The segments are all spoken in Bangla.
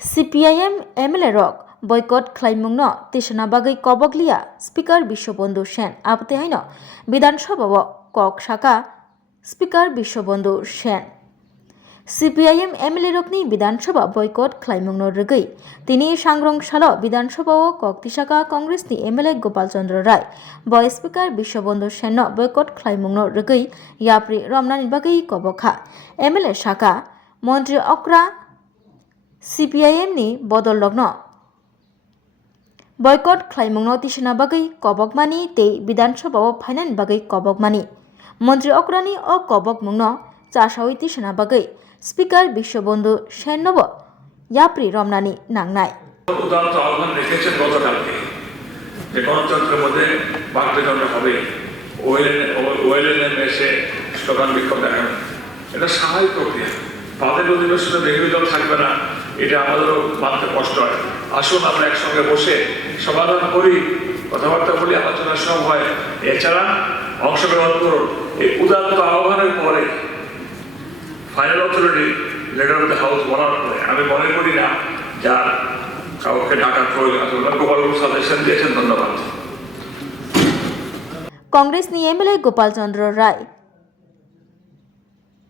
CPIM MLA rok boycott khlaimungno tisana bagai koboglia Speaker Bishobandhu Sen apte haino Bidhan Sabha kok shaka Speaker Bishobandhu Sen CPIM MLA rokni Bidhan Sabha boycott khlaimungno rwgui tini sangrong salo Bidhan Sabha o kok tisaka Congress ni MLA Gopal Chandra Rai boy Speaker Bishobandhu Sen no boycott khlaimungno rwgui yapri romnani bagai kobokha MLA shaka Montri Okra CPIM ni bodol logno boycott khlaimungno tisana bagai kobokmani tei Bidhan Sabha o phainani bagai kobokmani Montri Okrani o kobokmungno chasawi tisana bagai Speaker Bishobandhu Sen no yapri romnani nangnai উদাহরণ আহ্বান রেখেছেন গতকালকে যে গণতন্ত্রের মধ্যে বাকবিতরণ হবে ওয়েলএনএম এসে স্লোগান বিক্ষোভ দেখানো এটা স্বাভাবিক প্রক্রিয়া তাদের অধিবেশনে বিরোধী দল থাকবে না এটা আমাদেরও মানতে কষ্ট হয় আসুন আমরা একসঙ্গে বসে সমাধান করি কথাবার্তা বলি আলোচনা সব হয় এছাড়া অংশগ্রহণ করুন এই উদাত্ত আহ্বানের পরে final authority leader of the house বলার পরে আমি মনে করি না যার কাউকে ডাকার প্রয়োজন আছে গোপালবাবু সাজেশন দিয়েছেন ধন্যবাদ Congress ni MLA Gopal Chandra Rai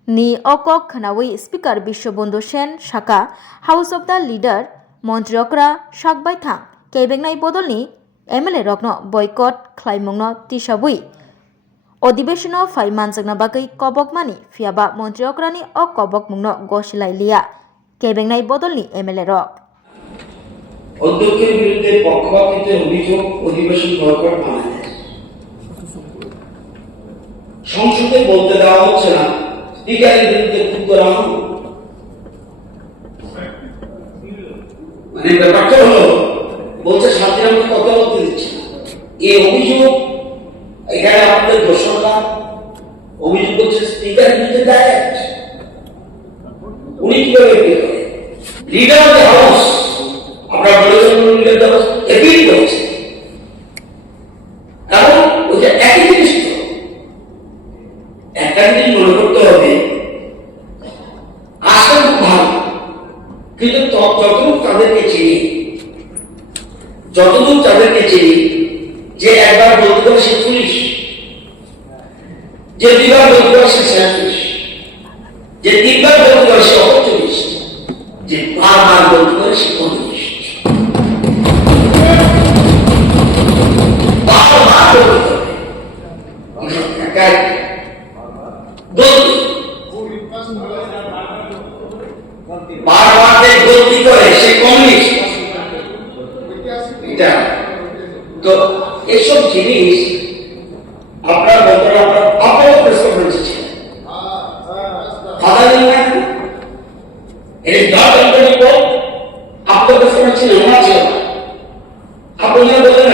ni okok khanawi Speaker Bishobandhu Sen shaka House of the Leader Montri Okra shakbai thang kebengnai bodol ni MLA rokno boycott khlaimungno tisabui অধিবেশনো ফাই মানজাগনা বাগৈ কবকমানি ফিয়াবা মন্ত্রী অক্রানি অ কবকমুংনো গসিলাই লিয়া কেবেংনাই বদলনি এমএলএ রক অধ্যক্ষের বিরুদ্ধে পক্ষপাতিত্ব অভিযোগ অধিবেশন বয়কট মানা যায় সংসদে বলতে দেওয়া হচ্ছে না স্পিকারের বিরুদ্ধে খুব করা মানে ব্যাপারটা হলো বলছে সাথে আমাকে কথা বলতে দিচ্ছে এই অভিযোগ এখানে আমাদের ঘোষণা অভিযোগ করছে স্পিকার বিরুদ্ধে ডাইরেক্ট উনি কিভাবে লিডার অফ দ্য হাউস আপনারা বলেছেন leader of the house appeal করেছে কারণ ওই যে একই জিনিস তো একটা জিনিস মনে করতে হবে আসলে খুব ভালো কিন্তু যতটুকু তাদেরকে চিনি যে একবার বলতে পারে সে পুলিশ যে দুইবার বলতে পারে সে পুলিশ যে তিনবার বলতে পারে সে অপপুলিশ যে বারবার বলতে পারে সে পুলিশ বারবার বলতে পারে বারবার যে গলতি করে সে কমিউনিস্ট এটা তো এসব জিনিস আপনার বলতে আপনার প্রেস কনফারেন্সে ছিল father in it is not under report আপনার প্রেস কনফারেন্স ছিল না ছিল আপনি না বলেন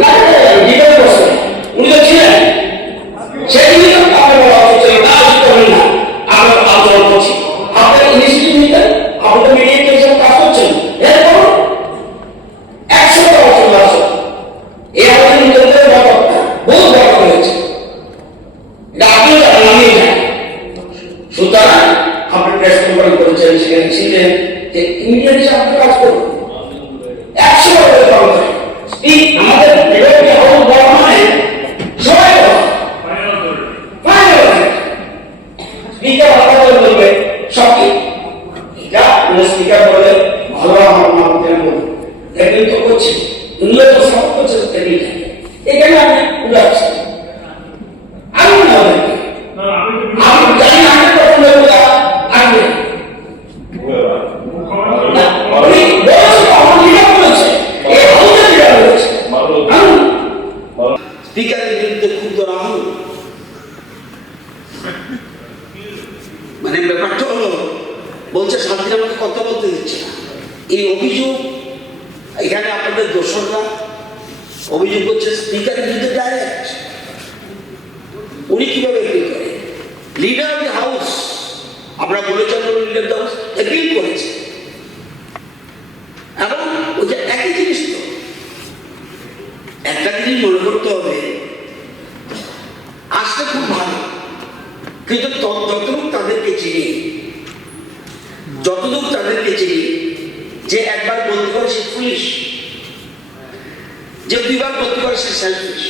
না লিডার বসে উনি তো ছিলেন সেই জন্য আপনার বলা উচিত না করেন না আমরা আলোচনা করছি আপনার ইনিশিয়েটিভ নিতেন আপনার মিডিয়েশন কাজ করছেন এরপর সুতরাং আপনি প্রেস কনফারেন্স করেছেন সেখানে ছিলেন যে ইমিডিয়েটলি আপনি কাজ করুন 100 বছর পরে স্পিক আমাদের বিরোধী হাউস বলা মানে সবাই ফাইনাল স্পিকার কথা বলবে সব এটা স্পিকার বলে ভালো আমার মাধ্যমে বলবে এগুলো তো করছে উন্নত সব করছে এখানে আমি উদাহরণ আমি না আমি জানি না স্পিকারের বিরুদ্ধে ক্ষুব্ধ না হন মানে ব্যাপারটা হলো বলছে শান্তি আমাকে কথা বলতে দিচ্ছে না এই অভিযোগ এখানে আপনাদের দোষররা অভিযোগ করছে স্পিকারের বিরুদ্ধে ডাইরেক্ট উনি কিভাবে এপিল করে লিডার অফ দ্য হাউস আমরা বলেছেন leader of the house appeal করেছে এবং ওই যে একই জিনিস তো একটা জিনিস মনে করতে হবে আসলে খুব ভালো কিন্তু যতটুকু তাদেরকে চিনি যতটুকু তাদেরকে চিনি, যে একবার বলতে করে সে পুলিশ, যে দুইবার বলতে করে সে সেলফিশ,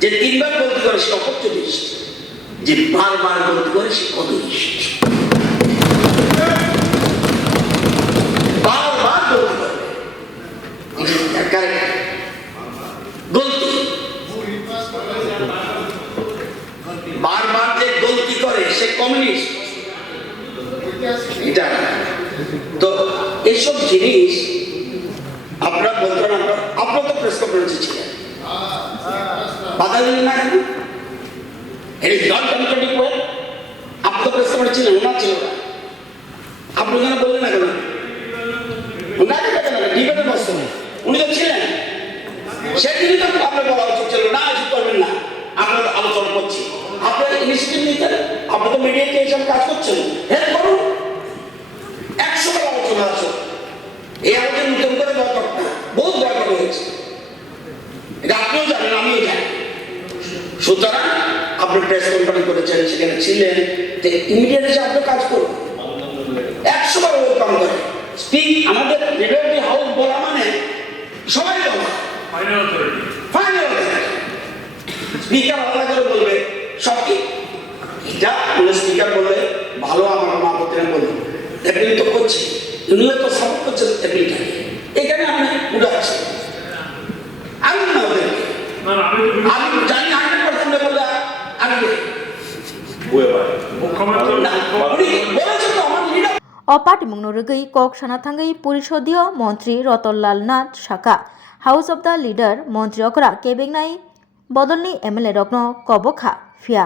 যে তিনবার বলতে করে সে অপরচুনিস্ট, যে বারবার বলতে করে সে কমিউনিস্ট। বারবার বলতে করে গলতি, বারবার যে গলতি করে সে কমিউনিস্ট। এটা তো এইসব জিনিস আপনারা বলতেন, আপনারা তো প্রেস কনফারেন্সে ছিলেন, বাধা দিলেন না কেন? এটা নট ডেমোক্রেটিক ওয়ে। আপনি তো প্রেস কনফারেন্সে ছিলেন, ওনার ছিল না, আপনি কেন বললেন না কেন? ওনাকে কেন ডিবেটে বসতেন, উনি তো ছিলেন, সেদিনই তো আপনার বলা উচিত ছিল না, কিছু করবেন না, আপনারা আলোচনা করছি, আপনারা ইনিশিয়েটিভ নিতেন, আপনি তো মিডিয়াতে এইসব কাজ করছেন, হেল্প করুন। 100 বার আলোচনা আছে, এই আলোচনা নতুন করে দরকার না, বহুত দরকার হয়েছে, এটা আপনিও জানেন, আমিও জানি। সুতরাং আপনি প্রেস কনফারেন্স করেছেন, সেখানে ছিলেন, যে ইমিডিয়েট এসে আপনি কাজ করুন। 100 বার ওয়েলকাম করে স্পিক। আমাদের লিবারেটি হাউস বলা মানে সবাই বলা ফাইনাল অথরিটি, স্পিকার আলাদা করে বলবে সব কি, এটা মানে স্পিকার বললে ভালো, আমার কোনো আপত্তি নেই, বলবো অ্যাপিল তো করছে, উনিও তো সাপোর্ট করছেন অ্যাপিলটাকে, এখানে আমি উঠাচ্ছি। আমি না ওদেরকে, আমি জানি 100% বলে আমি অপাটিমুং রগৈ কক সানাথাঙ্গৈ পরিষদীয় মন্ত্রী রতনলাল নাথ সাকা হাউস অব দ্য লিডার মন্ত্রী অকরা কেবেংনাই বদলনি এমএলএ রগ্ন কবখা ফিয়া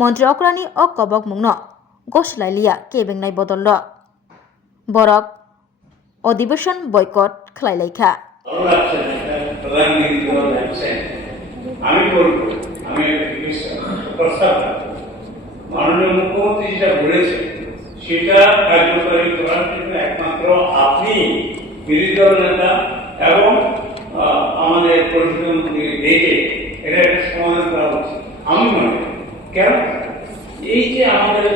মন্ত্রী অকরানি অ কবক মুংন গসলাইলিয়া কেবেংনাই বদল বরক অধিবেশন বয়কট খালাইলাইখা। আমি বলবো, আমি প্রস্তাব মাননীয় মুখ্যমন্ত্রী যেটা বলেছে সেটা কার্যকরী করার জন্য একমাত্র আপনি বিরোধী দল নেতা এবং আমাদের প্রধানমন্ত্রী দেখে এটা একটা সমাধান করা উচিত আমি মনে করি। কেন এই যে আমাদের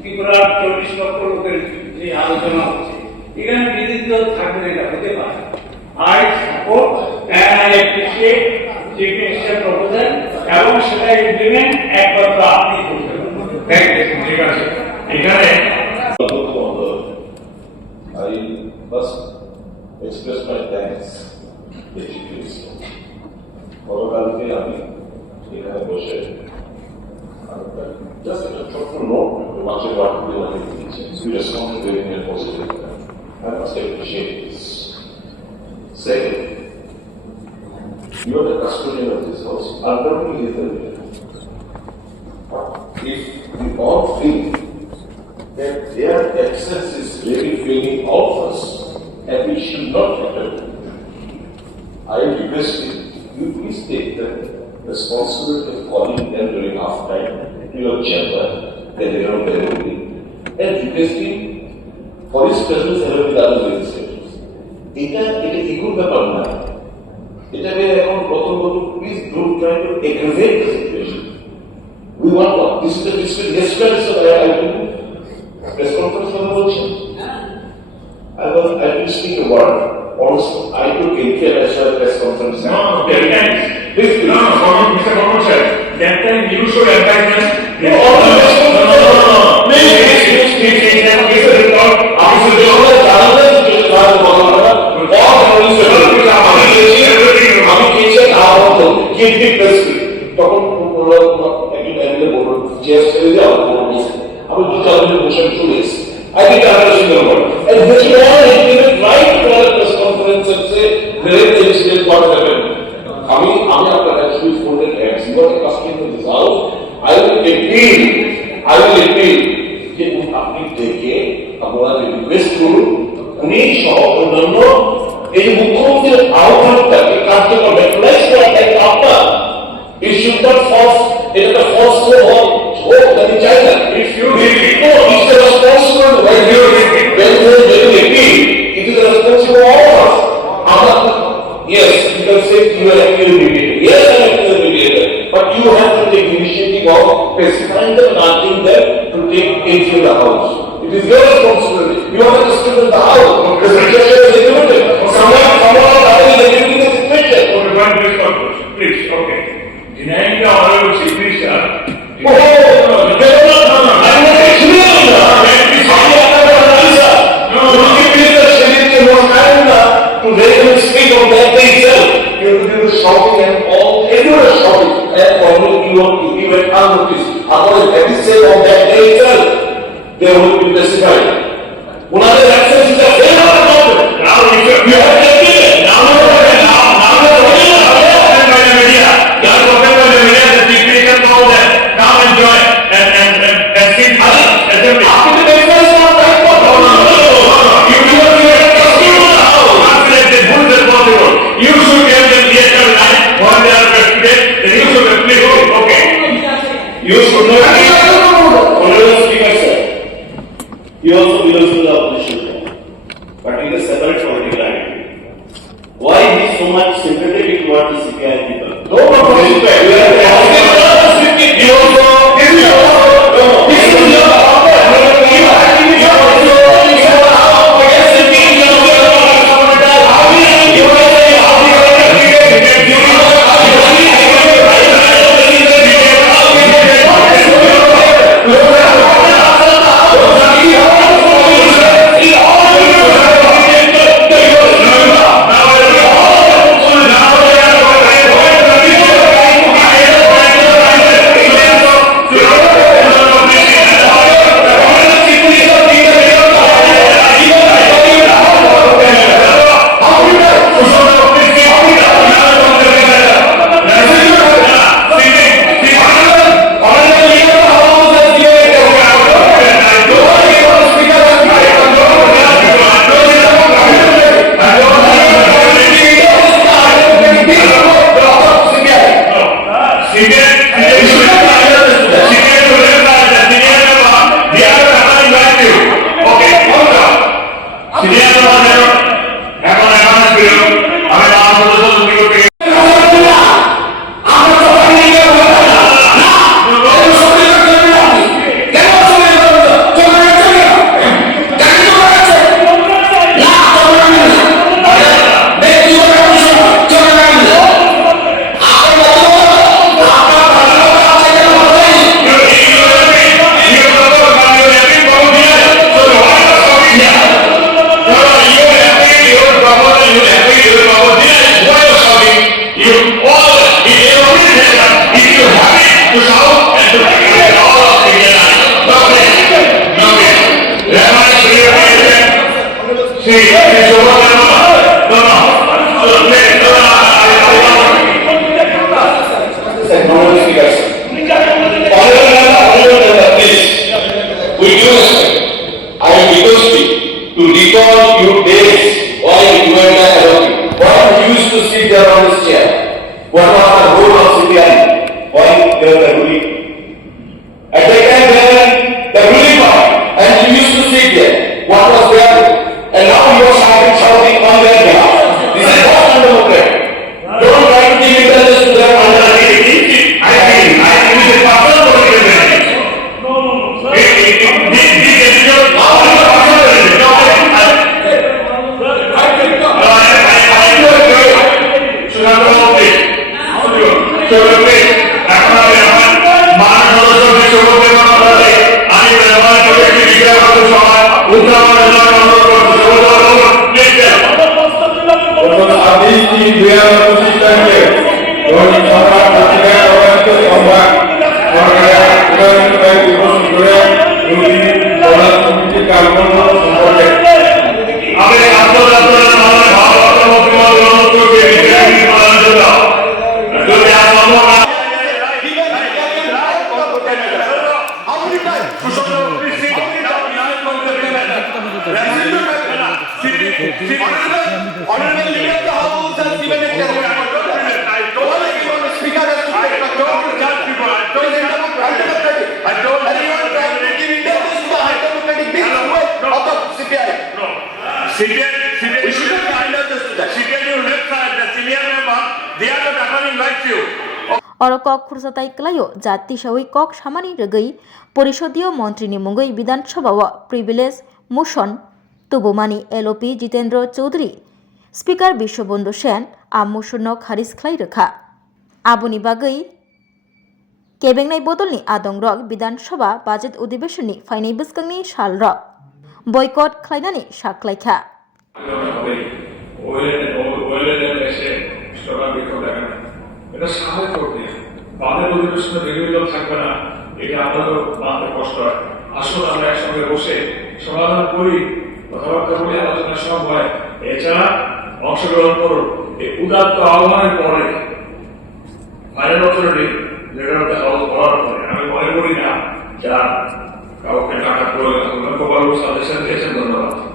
ত্রিপুরার 40 লক্ষ লোকের যে আলোচনা হচ্ছে, এখানে বিরোধী দল থাকবে, এটা হতে পারে। I support and I appreciate Chief Minister proposal এবং সেটা ইমপ্লিমেন্ট একমাত্র আপনি করতে পারবেন। Thank you. ঠিক আছে, এখানে I must express my thanks to the Chief Minister. গতকালকে আমি এখানে বসে just a short note, much of what we want to teach. We respond to it in a positive way. I must appreciate this. Second, you are the custodian of this house. Ultimately, is the leader. If we all feel that their absence is really failing all of us, and we should not return, I request you please take the responsibility of calling them during half time to your chamber, that they are there with me, and requesting for his presence along with other legislators. এটা ইগুর ব্যাপার না, এটাকে এখন প্রথম please don't try to aggravate the situation. We want this is the district respect of I to press conference কথা বলছেন। I will speak a word. Also, I took international press conference. No, that time, Please, no, Mr. Mohammed sir, that time you should advise them. No, I think I have a single word. And this is all he did right to a press conference and say, there is what happened. আমি আপনার actually folded hands. You are the customer of this house. I will appeal যে আপনি ডেকে আপনারা রিকোয়েস্ট করুন, উনি সহ অন্যান্য এই মুখ্যমন্ত্রীর আহ্বানটাকে কার্যকর রেফ্লেক্স করা তাই আপনার it should not force, it is a force to hold that is China. If you No, it's a responsibility. When you appeal, it is a responsibility of all of us. Yes, you can say you are a mediator. Yes, I am a mediator. But you have to take initiative of specifying them and asking them to take into the house. It is your responsibility. You are the unnoticed. Upon the exit of that day itself, they will be testified. Another access is a failure of the government. Now you You have taken it. now you are by the media. You are spoken by the media. The chief minister told them, come and join and sit assembly. After the exercise of that No. You translated good as possible. You should tell them yes or no when they are president. Then you should reply, okay. You should know. Honorable Speaker, sir. He also belongs to the opposition, but in a separate political identity. Why he is so much sympathetic towards the CPI people? No, you also. What was the role of CPI while they were ruling? At that time they were the ruling part and you used to sit there. What was there? And now you are shouting on their behalf. This is not undemocratic. Don't try to give intelligence to them under I think it's a personal political benefit. Honorable Leader of the House has given a We should not find out this today. Your website, the senior member, they are not according like you. অরকক খুরসাতাই ক্লাইও জাতি সই কক সামানি রগৈ পরিষদীয় মন্ত্রীনি মুঙ্গৈ বিধানসভা প্রিভিলেজ মোশন তুবুমানি LOP Jitendra Chaudhary speaker Biswabandhu Sen motion খারিজ খ্লাই রেখা আবুনি বাগৈ কেবেংনাই বদলनि आदं रक विधानसभा बाजेट अधिवेशननि फाइनाय बिसकांनि साल रक बयकट ख्लायनानै साख्लायखा এটা স্বাভাবিক প্রক্রিয়া। আমাদের অধিবেশনে বিভিন্ন লোক থাকবে না, এটা আমাদেরও মানতে কষ্ট হয়। আসুন আমরা একসঙ্গে বসে সমাধান করি, কথাবার্তা বলি, আলোচনা সব হয়। এছাড়া অংশগ্রহণ করুন। এই উদাত্ত আহ্বানের পরে final authority letter of the house পড়ার পরে আমি মনে করি না যা কাউকে টাকা প্রয়োজন। গোপাল সাজেশন দিয়েছেন, ধন্যবাদ।